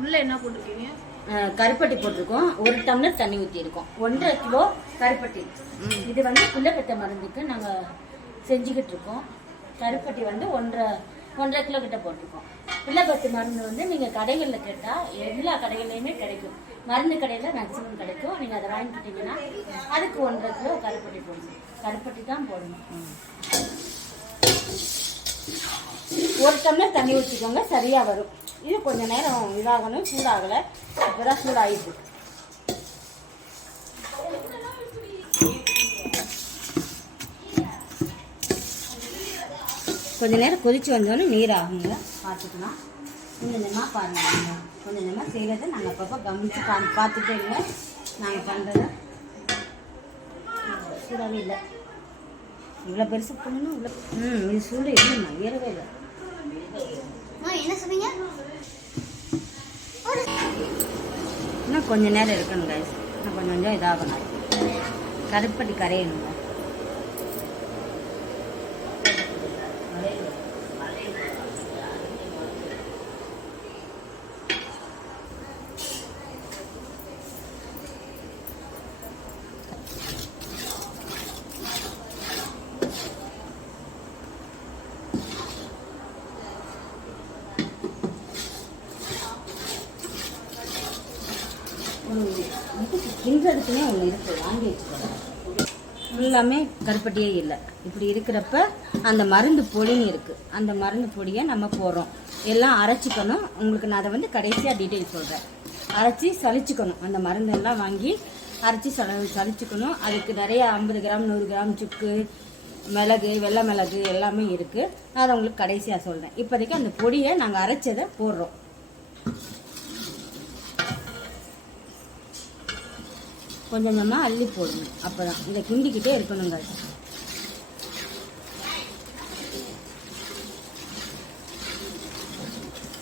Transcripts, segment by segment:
உள்ளே என்ன போட்டிருக்கீங்க? கருப்பட்டி போட்டிருக்கோம். 1 டம்ளர் தண்ணி ஊற்றிருக்கோம். 1.5 கிலோ கருப்பட்டி. இது வந்து புள்ளப்பெத்த மருந்துக்கு நாங்கள் செஞ்சுக்கிட்டு இருக்கோம். கருப்பட்டி வந்து 1.5 கிலோ கிட்ட போட்டிருக்கோம். புள்ளப்பெத்த மருந்து வந்து நீங்கள் கடைகளில் கேட்டால் எல்லா கடைகள்லையுமே கிடைக்கும். மருந்து கடையில் மேக்ஸிமம் கிடைக்கும். நீங்கள் அதை வாங்கிக்கிட்டீங்கன்னா அதுக்கு 1.5 கிலோ கருப்பட்டி போடணும். கருப்பட்டி தான் போடணும். 1 டம்ளர் தண்ணி ஊற்றிக்கோங்க, சரியாக வரும். இது கொஞ்சம் நேரம் இதாகணும். சூடாகலை, இப்போதான் சூடாகிட்டு. கொஞ்சம் நேரம் கொதிச்சு வந்தோடனே நீர் ஆகுங்க, பார்த்துக்கலாம். கொஞ்சம் கொஞ்சமாக பாருங்கள். கொஞ்சம் கொஞ்சமாக செய்கிறத நாங்கள் அப்பப்போ கவனித்து பார்த்துட்டே இல்லை. நாங்கள் பண்ணுறத சூடாகவே இல்லை. இவ்வளோ பெருசு பண்ணணும். இவ்வளோ இது சூடு இல்லைம்மா, ஏறவே இல்லை. என்ன சொன்னீங்க? இன்னும் கொஞ்சம் நேரம் இருக்கணுங்க. இன்னும் கொஞ்சம் இதாகணும். கருப்பட்டி கரையணுங்க. கிண்டுறதுக்குன்னே ஒன்று இருக்குது, வாங்கி வச்சுக்கோங்க. ஃபுல்லாமே கருப்பட்டியே இல்லை. இப்படி இருக்கிறப்ப அந்த மருந்து பொடின்னு இருக்குது. அந்த மருந்து பொடியை நம்ம போடுறோம். எல்லாம் அரைச்சிக்கணும். உங்களுக்கு நான் அதை வந்து கடைசியாக டீட்டெயில் சொல்கிறேன். அரைச்சி சளிச்சுக்கணும். அந்த மருந்தெல்லாம் வாங்கி அரைச்சி சளிச்சுக்கணும். அதுக்கு நிறைய 50 கிராம் 100 கிராம் சுக்கு, மிளகு, வெள்ளை மிளகு எல்லாமே இருக்குது. நான் அதை உங்களுக்கு கடைசியாக சொல்கிறேன். இப்போதைக்கு அந்த பொடியை நாங்கள் அரைச்சதை போடுறோம். கொஞ்சம் கொஞ்சமாக அள்ளி போடணும். அப்போ தான் இதை கிண்டிக்கிட்டே இருக்கணுங்க.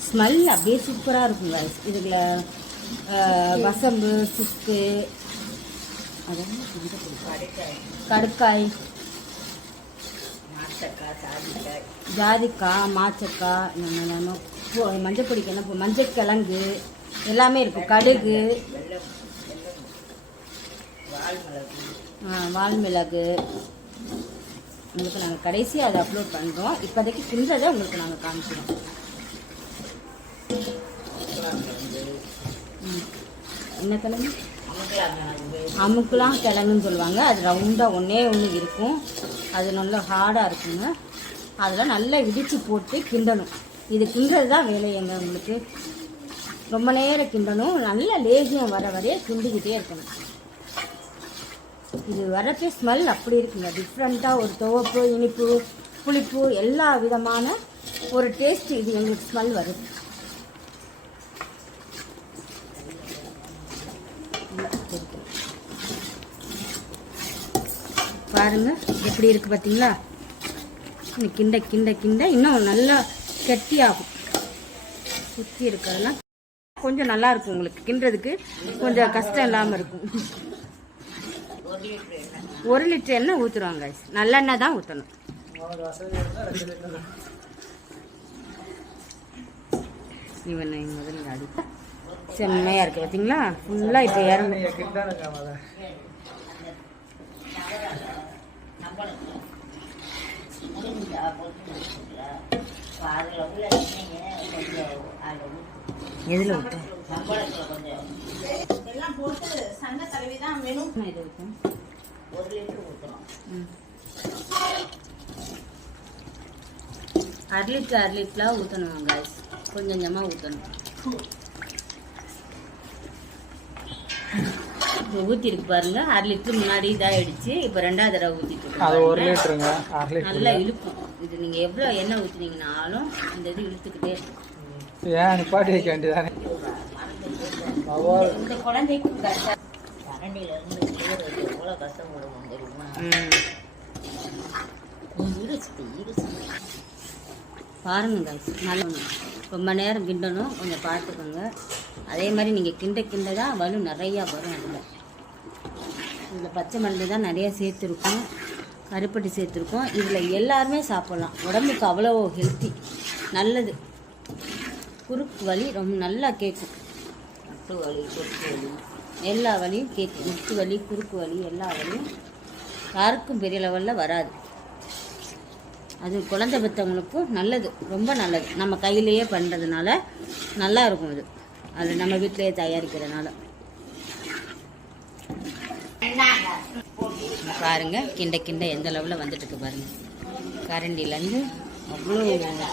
ஸ்மெல் அப்படியே சூப்பராக இருக்குங்க. இதுல வசம்பு, சுக்கு, கடுக்காய், ஜாதிக்காய், மாச்சக்காய், மஞ்சள் பொடிக்கு மஞ்சள் கிழங்கு எல்லாமே இருக்கும். கடுகு, வால்மிளகு உங்களுக்கு நாங்கள் கடைசியாக அதை அப்லோட் பண்ணுறோம். இப்போதைக்கு கிண்டதை உங்களுக்கு நாங்கள் காமிக்கிறோம். என்ன கிழங்கு? அமுக்குலாம் கிழங்குன்னு சொல்லுவாங்க. அது ரவுண்டாக ஒன்றே இருக்கும். அது நல்லா ஹார்டாக இருக்குங்க. அதில் நல்லா இடித்து போட்டு கிண்டணும். இது கிண்டுறது தான் வேலையங்க. உங்களுக்கு ரொம்ப நேரம் கிண்டணும். நல்ல லேகியம் வர வரைய கிண்டிக்கிட்டே இருக்கணும். இது வரப்பே ஸ்மெல் அப்படி இருக்குங்க. டிஃப்ரெண்ட்டாக ஒரு துவப்பு, இனிப்பு, புளிப்பு எல்லா விதமான ஒரு டேஸ்ட் இது எங்களுக்கு ஸ்மெல் வருது. பாருங்க எப்படி இருக்கு பார்த்தீங்களா? கிண்ட கிண்ட கிண்ட இன்னும் நல்லா கெட்டியாகும். சுற்றி இருக்கிறதெல்லாம் கொஞ்சம் நல்லா இருக்கும். உங்களுக்கு கிண்டுறதுக்கு கொஞ்சம் கஷ்டம் இல்லாமல் இருக்கும். 1 லிட்டர் எண்ணெய் ஊற்றுருவாங்க. நல்லெண்ணெய் தான் ஊற்றணும். இவனை முதல்ல அடி செம்மையாக இருக்குது பார்த்தீங்களா? ஃபுல்லாக இப்போ இறங்கும். எதில் ஊற்றும்? எல்லாம் போட்டு சண்டை தடவி தான் வேணும். இது ஊற்றும். 1 லிட்டர் ஊற்றணும். 1/2 லிட்டராக ஊற்றணும் காய்ஸ். கொஞ்சம் கொஞ்சமாக ஊற்றணும். இப்போ ஊற்றிருக்கு பாருங்க. 1/2 லிட்டர் முன்னாடி இதாகிடுச்சு. இப்போ 2வது தடவை ஊற்றிட்டு நல்லா இழுக்கும். இது நீங்கள் எவ்வளோ எண்ணெய் ஊற்றினீங்கனாலும் இந்த இது இழுத்துக்கிட்டே இருக்கும். ஏன் நிப்பாட்டி வைக்க வேண்டியதானே? இந்த குழந்தைக்கு கரண்டியிலேருந்து எவ்வளோ கஷ்டப்படுவோம் தெரியுமா? பாருங்க நல்லா ரொம்ப நேரம் கிண்டணும். கொஞ்சம் பார்த்துக்கோங்க. அதே மாதிரி நீங்கள் கிண்ட கிண்ட தான் வலு நிறையா வரும். இதில் பச்சை மருந்து தான் நிறையா சேர்த்துருக்கோம். கருப்பட்டி சேர்த்துருக்கோம். இதில் எல்லாருமே சாப்பிட்லாம். உடம்புக்கு அவ்வளோ ஹெல்த்தி, நல்லது. குறுக்கு வலி ரொம்ப நல்லா கேட்கும். முட்டு வலி, குறுக்கு வலி எல்லா வலியும் கேட்கும். முட்டு வலி, குறுக்கு வலி எல்லா வலியும் யாருக்கும் பெரிய லெவலில் வராது. அது குழந்தை பெற்றவங்களுக்கும் நல்லது, ரொம்ப நல்லது. நம்ம கையிலேயே பண்ணுறதுனால நல்லா இருக்கும். அது நம்ம வீட்டிலேயே தயாரிக்கிறதுனால. பாருங்கள் கிண்ட கிண்ட எந்த அளவில் வந்துட்டுருக்கு பாருங்கள். கரண்டிலேருந்து அவ்வளோ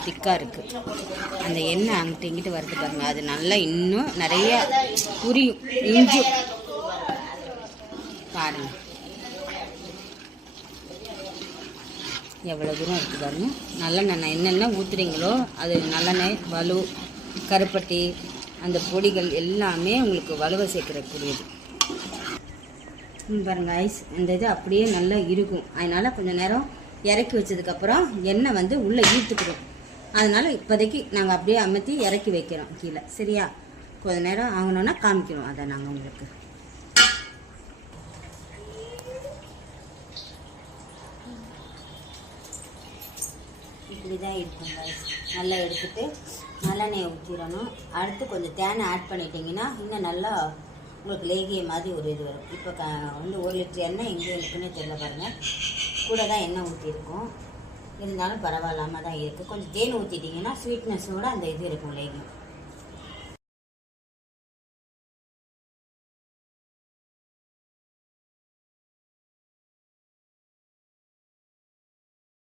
திக்காக இருக்குது. அந்த எண்ணெய் அங்கிட்டு இங்கிட்டு வருது பாருங்கள். அது நல்லா இன்னும் நிறைய புரியும், இஞ்சும் பாருங்கள் எவ்வளோ தூரம் இருக்குது பாருங்கள். நல்லெண்ணெய் என்னென்ன ஊற்றுறீங்களோ அது நல்லெண்ணெய், வலு, கருப்பட்டி, அந்த பொடிகள் எல்லாமே உங்களுக்கு வலுவை சேர்க்கக்கூடியது. பாருங்கள் ஐஸ் இந்த இது அப்படியே நல்லா இருக்கும். அதனால் கொஞ்சம் நேரம் இறக்கி வச்சதுக்கப்புறம் எண்ணெய் வந்து உள்ளே ஈர்த்துக்கிறோம். அதனால் இப்போதைக்கு நாங்கள் அப்படியே அமர்த்தி இறக்கி வைக்கிறோம் கீழே. சரியா? கொஞ்சம் நேரம் ஆகணுன்னா காமிக்கிறோம். அதை நாங்கள் உங்களுக்கு இப்படி தான் இருக்கும். நல்லா எடுத்துட்டு நல்லெண்ணெயை ஊற்றிடணும். அடுத்து கொஞ்சம் தேனை ஆட் பண்ணிட்டீங்கன்னா இன்னும் நல்லா உங்களுக்கு லேகிய மாதிரி ஒரு இது வரும். இப்போ வந்து 1 லிட்டர் எண்ணெய் எங்கே இருக்குன்னு தெரியல பாருங்கள். கூட தான் எண்ணெய் ஊற்றிருக்கோம், இருந்தாலும் பரவாயில்லாமல் தான் இருக்குது. கொஞ்சம் தேன் ஊற்றிட்டிங்கன்னா ஸ்வீட்னஸோடு அந்த இது இருக்கும் லேகியம்.